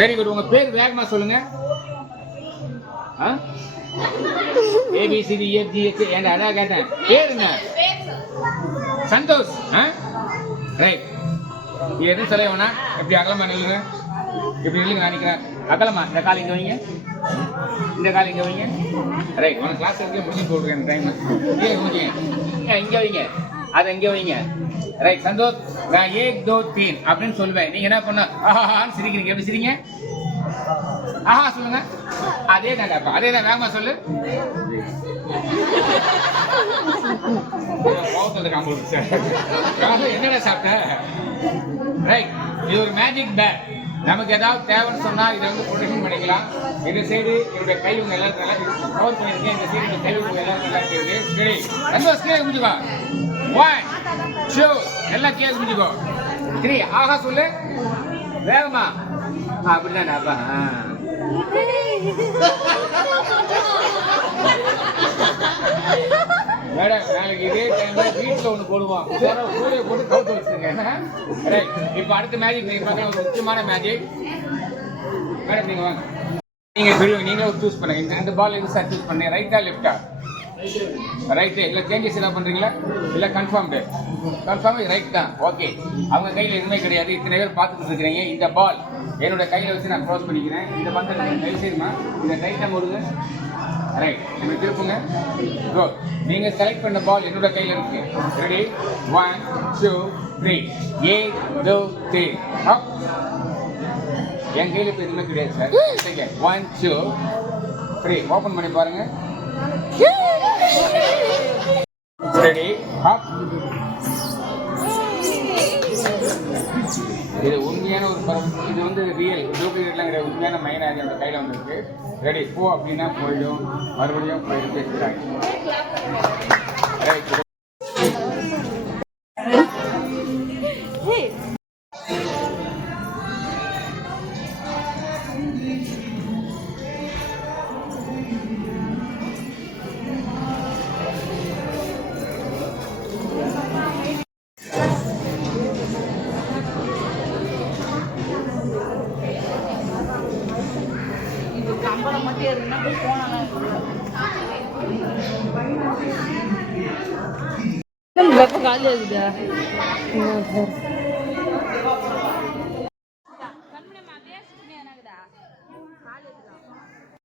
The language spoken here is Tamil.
Very good. உங்க பேர் வேகமா சொல்லுங்க. ABCDEFGH ஏண்டா அதான் கேட்டேன். பேருங்க சந்தோஷ். ரைட். எதுவும் சொல்ல வேணா. எப்படி அகலமா நில்லுங்க. இப்படி நில்லுங்க. நான் நிற்கிறேன். அகலமா. இந்த கால் இங்கே வைங்க. இந்த கால் இங்கே வைங்க. ரைட். உனக்கு கிளாஸ் இருக்கே முடிஞ்சு போடுறேன் டைம். இங்கே வைங்க. அதை இங்கே வைங்க. ரைட். சந்தோஷ் நான் 1 2 3 அப்படின்னு சொல்லுவேன். நீங்க என்ன பண்ண ஆஹான்னு சிரிக்கிறீங்க. எப்படி சிரிங்க? ஆஹா சொல்லுங்க. அதே தான் அதே தான் வேகமா சொல்லு. என்னடா சாப்பிட்ட? ரைட். இது ஒரு மேஜிக் பேக். நமக்கு ஏதாவது தேவைன்னு சொன்னா இதை வந்து ப்ரொடெக்ஷன் பண்ணிக்கலாம். இந்த சைடு என்னுடைய கை உங்க எல்லாரும் நல்லா கவர் பண்ணிருக்கேன். இந்த சைடு இந்த கை உங்க எல்லாரும் நல்லா இருக்குது. சரி சந்தோஷ் கீழே குடிச்சுக்கோ. 1 2 எல்லாம் கீழே குடிச்சுக்கோ. 3 ஆஹா சொல்லு. வேகமா. அப்படிதான் அப்பா. மேடம் நாளைக்கு இதே டைம்ல வீட்டுல ஒண்ணு போடுவோம். சூரிய போட்டு கவுத்து வச்சுருங்க. இப்ப அடுத்த மேஜிக் நீங்க பாத்தீங்கன்னா ஒரு முக்கியமான மேஜிக். மேடம் நீங்க வாங்க. நீங்க சொல்லுங்க. நீங்களே சூஸ் பண்ணுங்க. இந்த 2 பால் எது சார் சூஸ் பண்ணி ரைட்டா லெஃப்டா? ரைட்டு. இல்லை சேஞ்சஸ் எதாவது பண்ணுறீங்களா? இல்லை கன்ஃபார்ம்டு? கன்ஃபார்ம் ரைட் தான். ஓகே. அவங்க கையில் எதுவுமே கிடையாது. இத்தனை பேர் பார்த்துட்டு இருக்கிறீங்க. இந்த பால் என்னோட கையில் வச்சு நான் க்ளோஸ் பண்ணிக்கிறேன். இந்த பந்து தயவு செய்யுமா இதை டைட்டாக போடுங்க. ரைட். இப்படி திருப்புங்க. கோ. நீங்கள் செலக்ட் பண்ண பால் என்னோட கையில் இருக்கு. ரெடி? 1 2 3 1 2 3 அப். என் கையில் இப்போ எதுவுமே கிடையாது சார். 1 2 3 ஓப்பன் பண்ணி பாருங்க. ரெடி? அப். இது உண்மையான ஒரு படம். இது வந்து ரியல் டூப்ளிகேட்லாம் கிடையாது. உண்மையான மைனாக என்னோட கையில் வந்துருக்கு. ரெடி? போ அப்படின்னா போயிடும். மறுபடியும் போயிட்டு பேசுகிறாங்க. ரைட். வெப்ப காலியா இருக்குதா?